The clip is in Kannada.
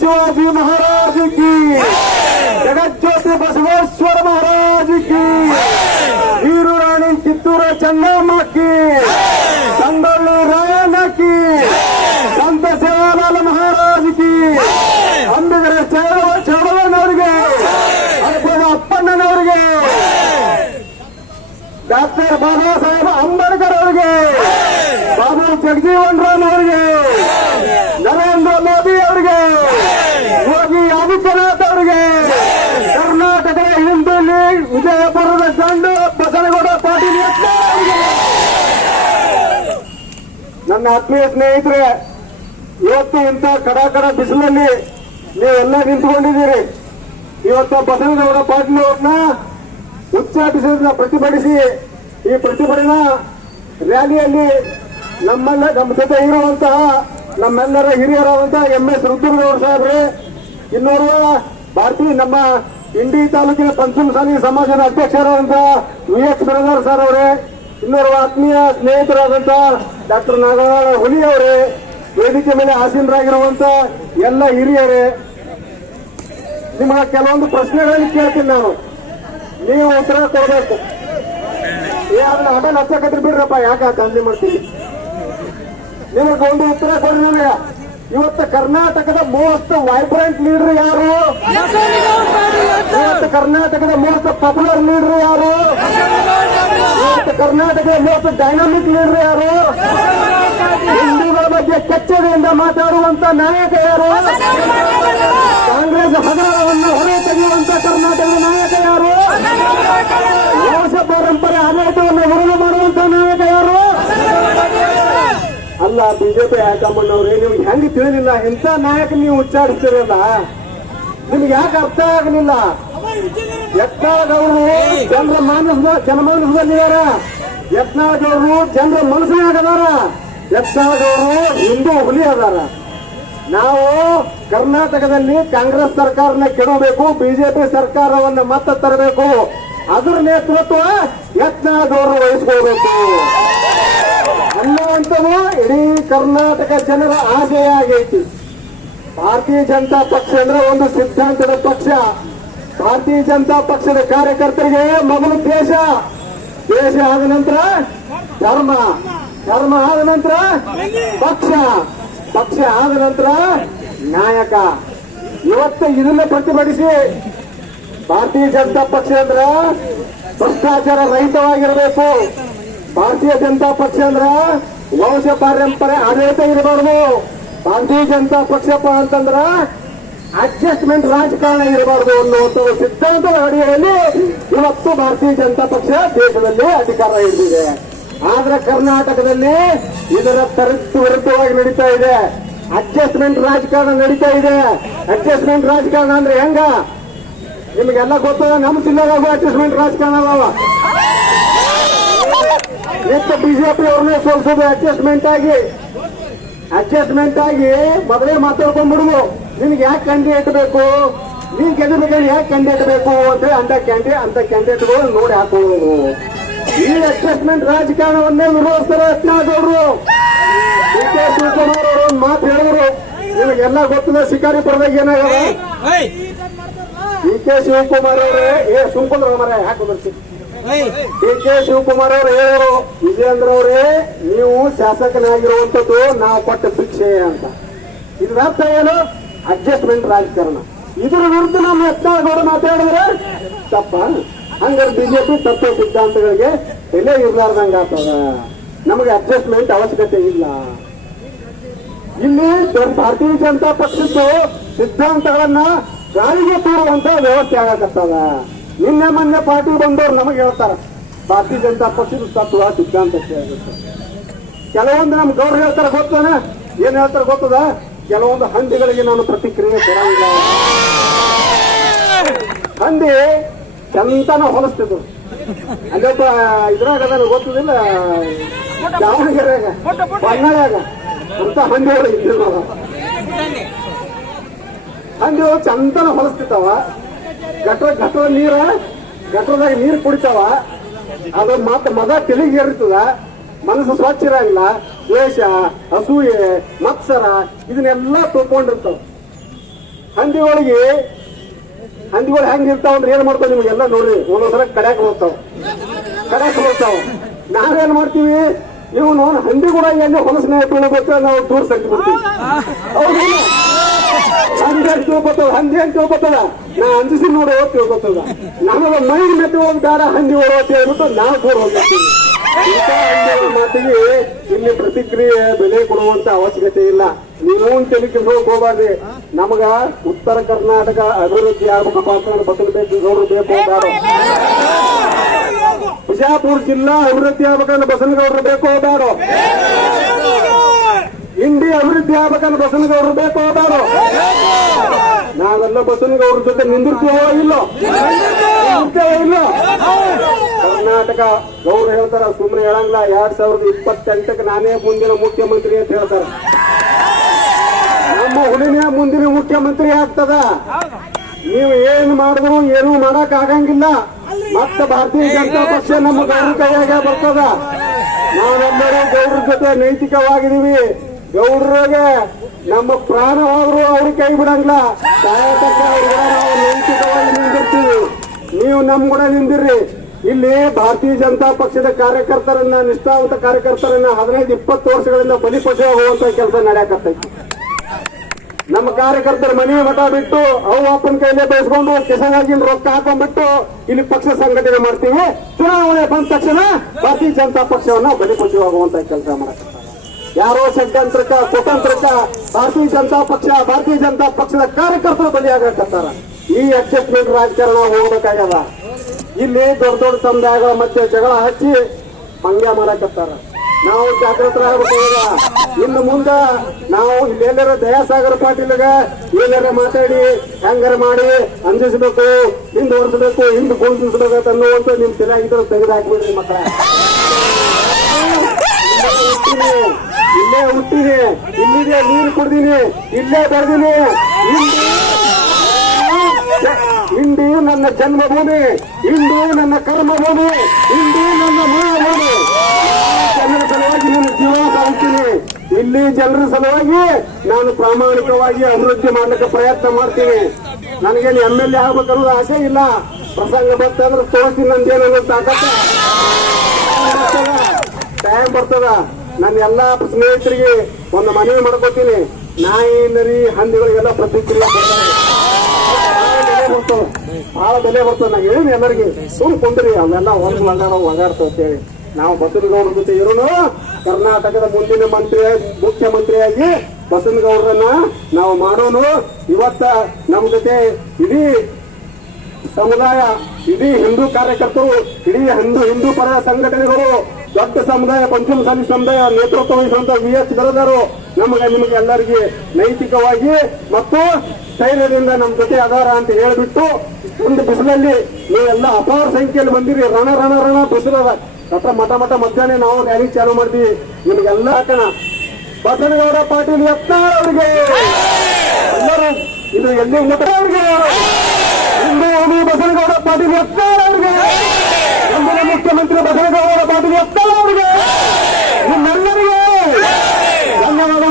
ಶಿವಾಜಿ ಮಹಾರಾಜ್ ಕಿ ಜಗಜ್ಯೋತಿ ಬಸವೇಶ್ವರ ಮಹಾರಾಜ್ ಕಿ ವೀರು ರಾಣಿ ಕಿತ್ತೂರ ಚೆನ್ನಮ್ಮ ಕಿ ಸಂಗೊಳ್ಳಿ ರಾಯಣ್ಣ ಕಿ ಸಂತ ಸೇವಾಲಾಲ್ ಮಹಾರಾಜ್ ಕಿ ಅಂಬಿಗರ ಚೌಡವಣ್ಣವರಿಗೆ ಅರ್ಪದ ಅಪ್ಪಣ್ಣನವರಿಗೆ ಡಾಕ್ಟರ್ ಬಾಬಾ ಸಾಹೇಬ್ ಅಂಬೇಡ್ಕರ್ ಅವರಿಗೆ ಬಾಬು ಜಗಜೀವನ್ ರಾಮ್ ಅವರಿಗೆ ನರೇಂದ್ರ ಮೋದಿ ಅವರಿಗೆ ಯೋಗಿ ಆದಿತ್ಯನಾಥ್ ಅವರಿಗೆ ಕರ್ನಾಟಕದ ಹಿಂದೂ ಲೀಗ್ ವಿಜಯಪುರದ ಗಂಡು ಬಸನಗೌಡ ಪಾಟೀಲ್ ಯತ್ನಾಳ್ ಅವರಿಗೆ. ನನ್ನ ಆತ್ಮೀಯ ಸ್ನೇಹಿತರೆ, ಇವತ್ತು ಇಂಥ ಕಡಾಕಡ ಬಿಸಿಲಲ್ಲಿ ನೀವೆಲ್ಲ ನಿಂತ್ಕೊಂಡಿದ್ದೀರಿ. ಇವತ್ತು ಬಸವನಗೌಡ ಪಾಟೀಲ್ ಅವ್ರನ್ನ ಉಚ್ಚಾಟಿಸಿದ ಪ್ರತಿಭಟಿಸಿ ಈ ಪ್ರತಿಭಟನಾ ರ್ಯಾಲಿಯಲ್ಲಿ ನಮ್ಮೆಲ್ಲ ನಮ್ಮ ಜೊತೆ ಇರುವಂತಹ ನಮ್ಮೆಲ್ಲರ ಹಿರಿಯರಾದಂತಹ ಎಂ ಎಸ್ ರುದ್ರಗೌಡ ಸಾಹೇಬ್ರೆ, ಇನ್ನೋರ್ವ ಭಾರತೀಯ ನಮ್ಮ ಇಂಡಿ ತಾಲೂಕಿನ ಪಂಚಮಸಾಲಿ ಸಮಾಜದ ಅಧ್ಯಕ್ಷರಾದಂತಹ ವಿ ಎಸ್ ಬ್ರದರ್ ಸರ್ ಅವರೇ ಇನ್ನೋರ್ವ ಆತ್ಮೀಯ ಸ್ನೇಹಿತರಾದಂತ ಡಾಕ್ಟರ್ ನಾಗರಾಳ ಹುಲಿ ಅವರೇ ವೇದಿಕೆ ಮೇಲೆ ಆಸೀನರಾಗಿರುವಂತ ಎಲ್ಲ ಹಿರಿಯರೇ ನಿಮ್ಮ ಕೆಲವೊಂದು ಪ್ರಶ್ನೆಗಳನ್ನು ಕೇಳ್ತೀನಿ ನಾನು. ನೀವು ಉತ್ತರ ಕೊಡಬೇಕು. ಏ ಅದನ್ನ ಆಮೇಲೆ ಹಚ್ಚಕತ್ರಿ ಬಿಡ್ರಪ್ಪ ಯಾಕೆ ತಂದೆ ಮಾಡ್ತೀವಿ ನಿಮಗೆ ಒಂದು ಉತ್ತರ ಕೊಡಿ ನನಗೆ. ಇವತ್ತು ಕರ್ನಾಟಕದ ಮೋಸ್ಟ್ ವೈಬ್ರೆಂಟ್ ಲೀಡರ್ ಯಾರು? ಇವತ್ತು. ಕರ್ನಾಟಕದ ಮೋಸ್ಟ್ ಪಾಪ್ಯುಲರ್ ಲೀಡರ್ ಯಾರು? ಇವತ್ತು ಕರ್ನಾಟಕದ ಇವತ್ತು ಡೈನಾಮಿಕ್ ಲೀಡರ್ ಯಾರು? ಹಿಂದೂಗಳ ಬಗ್ಗೆ ಕೆಚ್ಚದೆಯಿಂದ ಮಾತಾಡುವಂತ ನಾಯಕ ಯಾರು? ಕಾಂಗ್ರೆಸ್ ಹಗರಣವನ್ನು ಹೊರ ತೆಗೆಯುವಂತ ಕರ್ನಾಟಕದ ನಾಯಕ ಯಾರು? ವಂಶ ಪರಂಪರೆ ಆಡಳಿತವನ್ನು ವಿರೋಧ ಮಾಡುವಂತ ನಾಯಕ ಯಾರು? ಅಲ್ಲ, ಬಿಜೆಪಿ ಹೈಕಮಾಂಡ್ ಅವ್ರೆ ನೀವು ಹೆಂಗ್ ತಿಳಿಲಿಲ್ಲ? ಇಂಥ ನಾಯಕ ನೀವು ಉಚ್ಚಾರಿಸ್ತಿರಲ್ಲ. ನಿಮ್ಗೆ ಯಾಕೆ ಅರ್ಥ ಆಗಲಿಲ್ಲ? ಯತ್ನಾಳ್ ಜನರ ಮಾನಸ ಜನಮಾನಸದಲ್ಲಿದಾರ ಯತ್ನಾಳದವರು ಜನರ ಮನಸ್ಸಿನಾಗ ಅದಾರ ಯತ್ನಾಳದವರು ಹಿಂದೂ ಹುಲಿ ಅದಾರ ನಾವು ಕರ್ನಾಟಕದಲ್ಲಿ ಕಾಂಗ್ರೆಸ್ ಸರ್ಕಾರನ ಕೆಡಬೇಕು ಬಿಜೆಪಿ ಸರ್ಕಾರವನ್ನು ಮತ್ತೆ ತರಬೇಕು. ಅದರ ನೇತೃತ್ವ ಯತ್ನಾಳದವರು ವಹಿಸ್ಕೋಬೇಕು ಅನ್ನುವಂಥವು ಇಡೀ ಕರ್ನಾಟಕ ಜನರ ಆಶಯ ಆಗೈತಿ ಭಾರತೀಯ ಜನತಾ ಪಕ್ಷ ಅಂದ್ರೆ ಒಂದು ಸಿದ್ಧಾಂತದ ಪಕ್ಷ. ಭಾರತೀಯ ಜನತಾ ಪಕ್ಷದ ಕಾರ್ಯಕರ್ತರಿಗೆ ಮೊದಲು ದೇಶ ದೇಶ ಆದ ನಂತರ ಧರ್ಮ. ಧರ್ಮ ಆದ ನಂತರ ಪಕ್ಷ. ಪಕ್ಷ ಆದ ನಂತರ ನಾಯಕ. ಇವತ್ತು ಇದನ್ನ ಪ್ರತಿಭಟಿಸಿ ಭಾರತೀಯ ಜನತಾ ಪಕ್ಷ ಅಂದ್ರ ಭ್ರಷ್ಟಾಚಾರ ರಹಿತವಾಗಿರಬೇಕು. ಭಾರತೀಯ ಜನತಾ ಪಕ್ಷ ಅಂದ್ರ ವಂಶ ಪಾರಂಪರೆ ಆಡಳಿತ ಇರಬಾರ್ದು. ಭಾರತೀಯ ಜನತಾ ಪಕ್ಷಪ್ಪ ಅಂತಂದ್ರ ಅಡ್ಜಸ್ಟ್ಮೆಂಟ್ ರಾಜಕಾರಣ ಇರಬಾರದು ಅನ್ನುವಂಥ ಸಿದ್ಧಾಂತದ ಅಡಿಯಲ್ಲಿ ಇವತ್ತು ಭಾರತೀಯ ಜನತಾ ಪಕ್ಷ ದೇಶದಲ್ಲಿ ಅಧಿಕಾರ ಹಿಡಿದಿದೆ. ಆದ್ರೆ ಕರ್ನಾಟಕದಲ್ಲಿ ಇದರ ತರತ್ತು ವಿರುದ್ಧವಾಗಿ ನಡೀತಾ ಇದೆ. ಅಡ್ಜಸ್ಟ್ಮೆಂಟ್ ರಾಜಕಾರಣ ನಡೀತಾ ಇದೆ. ಅಡ್ಜಸ್ಟ್ಮೆಂಟ್ ರಾಜಕಾರಣ ಅಂದ್ರೆ ಹೆಂಗ? ನಿಮಗೆಲ್ಲ ಗೊತ್ತದ? ನಮ್ಮ ಜಿಲ್ಲೆದಾಗೂ ಅಡ್ಜಸ್ಟ್ಮೆಂಟ್ ರಾಜಕಾರಣ ಅದಾವ. ಎಷ್ಟು ಬಿಜೆಪಿ ಅವ್ರನ್ನೇ ಸೋಲ್ಸೋದು ಅಡ್ಜಸ್ಟ್ಮೆಂಟ್ ಆಗಿ. ಅಡ್ಜಸ್ಟ್ಮೆಂಟ್ ಆಗಿ ಮೊದಲೇ ಮಾತಾಡ್ಕೊಂಡ್ಬಿಡುವು. ನಿನ್ಗೆ ಯಾಕೆ ಕ್ಯಾಂಡಿಡೇಟ್ ಬೇಕು ನೀನ್ ಗೆಲ್ಲಬೇಕಾದ್ರೆ ಯಾಕೆ ಕ್ಯಾಂಡಿಡೇಟ್ ಬೇಕು ಅಂದ್ರೆ ಅಂತ ಕ್ಯಾಂಡಿ ಅಂತ ಕ್ಯಾಂಡಿಡೇಟ್ಗಳು ನೋಡಿ ಹಾಕೊಳ್ಳೋದು. ಈ ಅಡ್ಜಸ್ಟ್ಮೆಂಟ್ ರಾಜಕಾರಣವನ್ನೇ ವಿರೋಧಿಸ್ತಾರೆ ಡಿ ಕೆ ಶಿವಕುಮಾರ್ ಅವರು ಒಂದು ಮಾತು ಹೇಳಿದ್ರು. ನಿಮಗೆಲ್ಲ ಗೊತ್ತಿದೆ ಶಿಕಾರಿಪುರದಾಗ ಏನಾಗಲ್ಲ ಡಿ ಕೆ ಶಿವಕುಮಾರ್ ಅವರೇ ಏ ಸುಮ್ಕೊಂಡ್ರ ಮರ ಯಾಕೆ ಡಿ ಕೆ ಶಿವಕುಮಾರ್ ಅವರು ಹೇಳೋರು ವಿಜೇಂದ್ರ ಅವರೇ, ನೀವು ಶಾಸಕನಾಗಿರುವಂತದ್ದು ನಾವು ಕೊಟ್ಟ ಶಿಕ್ಷೆ ಅಂತ. ಇದ್ರ ಅರ್ಥ ಏನು? ಅಡ್ಜಸ್ಟ್ಮೆಂಟ್ ರಾಜಕಾರಣ. ಇದರ ವಿರುದ್ಧ ನಮ್ಮ ಎತ್ತಾಗೋರು ಮಾತಾಡಿದ್ರೆ ತಪ್ಪ. ಹಂಗಾರೆ ಬಿಜೆಪಿ ತತ್ವ ಸಿದ್ಧಾಂತಗಳಿಗೆ ಎಲ್ಲೇ ಇರ್ಲಾರ್ದಂಗ ಆಗ್ತದ. ನಮಗೆ ಅಡ್ಜಸ್ಟ್ಮೆಂಟ್ ಅವಶ್ಯಕತೆ ಇಲ್ಲ. ಇಲ್ಲಿ ಭಾರತೀಯ ಜನತಾ ಪಕ್ಷದ್ದು ಸಿದ್ಧಾಂತಗಳನ್ನ ಜಾರಿಗೆ ತೋರುವಂತ ವ್ಯವಸ್ಥೆ ಆಗಕತ್ತದ. ನಿನ್ನೆ ಮೊನ್ನೆ ಪಾರ್ಟಿ ಬಂದವರು ನಮಗೆ ಹೇಳ್ತಾರೆ. ಭಾರತೀಯ ಜನತಾ ಪಕ್ಷದ ತತ್ವ ಸಿದ್ಧಾಂತ ಆಗುತ್ತೆ. ಕೆಲವೊಂದು ನಮ್ಮ ಗೌರವ ಹೇಳ್ತಾರೆ, ಗೊತ್ತೇನ? ಏನ್ ಹೇಳ್ತಾರೆ ಗೊತ್ತದ? ಕೆಲವೊಂದು ಹಂದಿಗಳಿಗೆ ನಾನು ಪ್ರತಿಕ್ರಿಯೆ ಕೊಡಂಗಿಲ್ಲ ಹಂದಿ ಚಂತನ ಹೊಲಸ್ತಿದ್ರು. ಅಲ್ಲೊಬ್ಬ ಇದ್ರಾಗ ಅದಾನ ಗೊತ್ತದಿಲ್ಲ. ದಾವಣಗೆರೆಯಾಗ ಬಣ್ಣದಾಗ ಅಂತ ಹಂದಿಗಳು ಇದ್ದಿಲ್ಲ ಹಂದಿಗಳು ಚಂತನ ಹೊಲಸ್ತಿರ್ತಾವ ಗಟ್ರ ಗಟ್ರ ನೀರ, ಗಟ್ರದಾಗ ನೀರು ಕುಡಿತಾವ. ಅದು ಮತ್ತ ಮದ ತೆಲಿಗೆ ಏರ್ತದ ಮನಸ್ಸು ಸ್ವಚ್ಛ ಇರಂಗಿಲ್ಲ. ದ್ವೇಷ, ಅಸೂಯೆ, ಮತ್ಸರ, ಇದನ್ನೆಲ್ಲ ತುಂಬಿಕೊಂಡಿರ್ತಾವ ಹಂದಿಗಳಿಗೆ ಹಂದಿಗಳು ಹೆಂಗ್ ಇರ್ತಾವ ಅಂದ್ರೆ ಏನ್ ಮಾಡ್ತಾವ ನಿಮಗೆಲ್ಲ ನೋಡ್ರಿ ಒಂದೊಂದ್ಸಲ ಕಡ್ಯಾಕ ಹೋಗ್ತಾವ. ಕಡ್ಯಾಕ ಹೋಗ್ತಾವ. ನಾವೇನ್ ಮಾಡ್ತೀವಿ? ಇವನು ಹಂದಿ ಕೂಡ ಎಲ್ಲಿ ಹೊಲಸನೆ ಗೊತ್ತ ನಾವು ದೂರ ಸರಿಸಿ ಅಂತ ತಿಳ್ಕೊತದ ಹಂದಿ ಅಂತ ತಿಳ್ಕೊತದ ನಾ ಅಂಜಿಸಿ ನೋಡು ತಿಳ್ಕೊತದ ನಮಗ ಮೈಗೆ ಮೆಟ್ಟಿ ಹೋಗಿ ಬೇಡ, ಹಂದಿ ಓಡೋ ಅಂತ ಹೇಳ್ಬಿಟ್ಟು ನಾವು ದೂರ ಹೋಗ್ತೀವಿ ಮಾತಿಗೆ ಇಲ್ಲಿ ಪ್ರತಿಕ್ರಿಯೆ ಬೆಲೆ ಕೊಡುವಂತ ಅವಶ್ಯಕತೆ ಇಲ್ಲ. ನೀವು ತಲೆ ಕೆಲ್ಸಕ್ಕೆ ಹೋಗ್ಬಾರ್ದು ನಮಗ ಉತ್ತರ ಕರ್ನಾಟಕ ಅಭಿವೃದ್ಧಿ ಆಗ್ಬೇಕಪ್ಪ ಅಂತಂದ್ರೆ ಬಸವಬೇಕು ಗೌಡ್ರು ಬೇಕು ಬೇಡ ಬಿಜಾಪುರ ಜಿಲ್ಲಾ ಅಭಿವೃದ್ಧಿ ಆಗ್ಬೇಕಂದ್ರೆ ಬಸನಗೌಡರು ಬೇಕೋ ಬೇಡ ಆಗ್ಬೇಕಂದ್ರೆ ಬಸವನಗೌಡರು ಬೇಕೋ ಬೇಡ? ನಾವೆಲ್ಲ ಬಸವನಗೌಡ್ರ ಜೊತೆ ನಿಂದಿರ್ತೀವೋ ಇಲ್ಲೋ? ಇಲ್ಲೋ? ಕರ್ನಾಟಕ ಗೌರು ಹೇಳ್ತಾರ ಸುಮ್ಮನೆ ಹೇಳಂಗಿಲ್ಲ, ಎರಡ್ ಸಾವಿರದ ಇಪ್ಪತ್ತೆಂಟಕ್ಕೆ ನಾನೇ ಮುಂದಿನ ಮುಖ್ಯಮಂತ್ರಿ ಅಂತ ಹೇಳ್ತಾರೆ. ನಮ್ಮ ಹುಲಿನೇ ಮುಂದಿನ ಮುಖ್ಯಮಂತ್ರಿ ಆಗ್ತದ. ನೀವು ಏನ್ ಮಾಡಿದ್ರು ಏನು ಮಾಡಕ್ ಆಗಂಗಿಲ್ಲ ಮತ್ತೆ ಭಾರತೀಯ ಜನತಾ ಪಕ್ಷ ನಮ್ಮ ಗೌರವ ಕೈಯಾಗ ಬರ್ತದ. ನಾವೆಲ್ಲರೂ ಗೌರವ ಜೊತೆ ನೈತಿಕವಾಗಿದೀವಿ ಗೌಡ್ರಿಗೆ ನಮ್ಮ ಪ್ರಾಣ ಹೋದ್ರು ಅವ್ರಿಗೆ ಕೈ ಬಿಡಂಗಿಲ್ಲ. ನಾವು ನೈತಿಕವಾಗಿ ನಿಂದಿರ್ತೀವಿ. ನೀವು ನಮ್ ಕೂಡ ನಿಂದಿರ್ರಿ. ಇಲ್ಲಿ ಭಾರತೀಯ ಜನತಾ ಪಕ್ಷದ ಕಾರ್ಯಕರ್ತರನ್ನ, ನಿಷ್ಠಾವಂತ ಕಾರ್ಯಕರ್ತರನ್ನ ಹದಿನೈದು, ಇಪ್ಪತ್ತು ವರ್ಷಗಳಿಂದ ಬಲಿಪಶು ಹೋಗುವಂತ ಕೆಲಸ ನಡೆಯಕತ್ತೈತಿ. ನಮ್ಮ ಕಾರ್ಯಕರ್ತರ ಮನೆ ಮಠ ಬಿಟ್ಟು ಅವು ಅಪ್ಪನ ಕೈಲೇ ಬೆಳೆಸ್ಕೊಂಡು ಕೆಸರಾಗಿನ ರೊಕ್ಕ ಹಾಕೊಂಡ್ಬಿಟ್ಟು ಇಲ್ಲಿ ಪಕ್ಷ ಸಂಘಟನೆ ಮಾಡ್ತೀವಿ. ಚುನಾವಣೆ ಬಂದ ತಕ್ಷಣ ಭಾರತೀಯ ಜನತಾ ಪಕ್ಷವನ್ನ ಬಲಿಪಶುವಾಗುವಂತ ಕೆಲಸ ಮಾಡಕತ್ತಾರೆ ಯಾರೋ ಷಡ್ಯಂತ್ರಕ್ಕ ಕುತಂತ್ರಕ ಭಾರತೀಯ ಜನತಾ ಪಕ್ಷ, ಭಾರತೀಯ ಜನತಾ ಪಕ್ಷದ ಕಾರ್ಯಕರ್ತರು ಬಲಿಯಾಗಕತ್ತಾರ ಈ ಅಡ್ಜಸ್ಟ್ಮೆಂಟ್ ರಾಜಕಾರಣ ಹೋಗ್ಬೇಕಾಗ್ಯದ. ಇಲ್ಲಿ ದೊಡ್ಡ ದೊಡ್ಡ ಸಮುದಾಯಗಳ ಮಧ್ಯೆ ಜಗಳ ಹಚ್ಚಿ ಪಂಗ್ಯ ಮಾಡಕತ್ತಾರ ನಾವು ಜಾಗೃತರಾಗಬೇಕು ಈಗ ಇನ್ನು ಮುಂದೆ ನಾವು ಇಲ್ಲೆಲ್ಲರ ದಯಾಸಾಗರ ಪಾಟೀಲ್ಗ ಎಲ್ಲರ ಮಾತಾಡಿ ಹೆಂಗಾರ ಮಾಡಿ ಅಂಜಿಸ್ಬೇಕು ಹಿಂದೆ ಹೊರಿಸ್ಬೇಕು ಹಿಂದ್ ಗುಣಿಸ್ಬೇಕು ಅನ್ನುವಂತ ನಿಮ್ ತಲೆಯಾಗಿದ್ರೆ ತೆಗೆದು ಹಾಕ್ಬಿಡ್ರಿ ಮಕ್ಕಳ. ಇಲ್ಲೇ ಹುಟ್ಟಿನಿ ಇಲ್ಲಿದೆ ನೀರು ಕುಡ್ದೀನಿ. ಇಲ್ಲೇ ಬರ್ದೀನಿ. ಇಂದು ನನ್ನ ಜನ್ಮಭೂಮಿ. ಇಂದು ನನ್ನ ಕರ್ಮಭೂಮಿ. ಇಂದು ನನ್ನ ಮಾಯಭೂಮಿ. ಜನರ ಸಲುವಾಗಿ ನನ್ನ ಜೀವ ಸಾಗುತ್ತೀನಿ ಇಲ್ಲಿ ಜನರ ಸಲುವಾಗಿ ನಾನು ಪ್ರಾಮಾಣಿಕವಾಗಿ ಅಭಿವೃದ್ಧಿ ಮಾಡ್ಲಿಕ್ಕೆ ಪ್ರಯತ್ನ ಮಾಡ್ತೀನಿ. ನನಗೇನು ಎಂ ಎಲ್ ಎ ಆಗ್ಬೇಕನ್ನೋದು ಆಸೆ ಇಲ್ಲ. ಪ್ರಸಂಗ ಬರ್ತಂದ್ರೆ ತೋರಿಸಿ ನಂದೇನು ತಾಕತ್ತ. ಟೈಮ್ ಬರ್ತದ. ನನ್ನ ಎಲ್ಲಾ ಸ್ನೇಹಿತರಿಗೆ ಒಂದು ಮನವಿ ಮಾಡ್ಕೋತೀನಿ. ನಾಯಿ, ನರಿ, ಹಂದಿಗಳಿಗೆಲ್ಲ ಪ್ರತಿಕ್ರಿಯೆ. ಬಹಳ ಬೆಲೆ ಬರ್ತದೆ ಬಹಳ ಬೆಲೆ ಬರ್ತದ ನಾ ಹೇಳಿ ಎಲ್ಲರಿಗೆ. ಸುಮ್ ಕುಂದ್ರಿ ಅವೆಲ್ಲ ಒಂದು ಲಂಗಾಣ ಒಗಾಡ್ತಾವ ಅಂತೇಳಿ. ನಾವು ಬಸವನಗೌಡರ ಜೊತೆ ಇರೋನು, ಕರ್ನಾಟಕದ ಮುಂದಿನ ಮಂತ್ರಿ ಮುಖ್ಯಮಂತ್ರಿಯಾಗಿ ಬಸವನಗೌಡರನ್ನ ನಾವು ಮಾಡೋನು. ಇವತ್ತ ನಮ್ಮ ಜೊತೆ ಇಡೀ ಸಮುದಾಯ, ಇಡೀ ಹಿಂದೂ ಕಾರ್ಯಕರ್ತರು, ಇಡೀ ಹಿಂದೂ ಹಿಂದೂ ಪರ ಸಂಘಟನೆಗಳು ದೊಡ್ಡ ಸಮುದಾಯ ಪಂಚಮಸಾಲಿ ಸಮುದಾಯ ನೇತೃತ್ವ ವಹಿಸುವಂತ ವಿ ಎಚ್ ಗರದರು ನಮಗೆ, ನಿಮಗೆ ಎಲ್ಲರಿಗೆ ನೈತಿಕವಾಗಿ ಮತ್ತು ಸ್ಥೈರ್ಯದಿಂದ ನಮ್ಮ ಜೊತೆ ಅದಾರ ಅಂತ ಹೇಳಿಬಿಟ್ಟು ಒಂದು ಬಿಸಿಲಲ್ಲಿ ನೀವೆಲ್ಲ ಅಪಾರ ಸಂಖ್ಯೆಯಲ್ಲಿ ಬಂದಿರಿ. ರಣ ರಣ ರಣ ಬಿಸಿಲದ ಹತ್ರ ಮಠ ಮಠ ಮಧ್ಯಾಹ್ನ ನಾವು ರ್ಯಾಲಿ ಚಾಲು ಮಾಡಿದ್ವಿ. ನಿಮಗೆಲ್ಲ ಹಾಕೋಣ. ಬಸನಗೌಡ ಪಾಟೀಲ್ ಎತ್ತಾರ ಅವರಿಗೆ ಎಲ್ಲರೂ ಇದು ಎಲ್ಲಿ ಮಠ ಅವರಿಗೆ ಹಿಂದೂ ಬಸವನಗೌಡ ಬಸನಗೌಡ ಪಾಟೀಲ್ ಎತ್ತಾರ ಅವರಿಗೆ ಮುಖ್ಯಮಂತ್ರಿ ಬಸನಗೌಡ ಪಾಟೀಲ್ ಯತ್ನಾಳ್ ಅವರಿಗೆ ನಿಮ್ಮೆಲ್ಲರಿಗೆ ಧನ್ಯವಾದಗಳು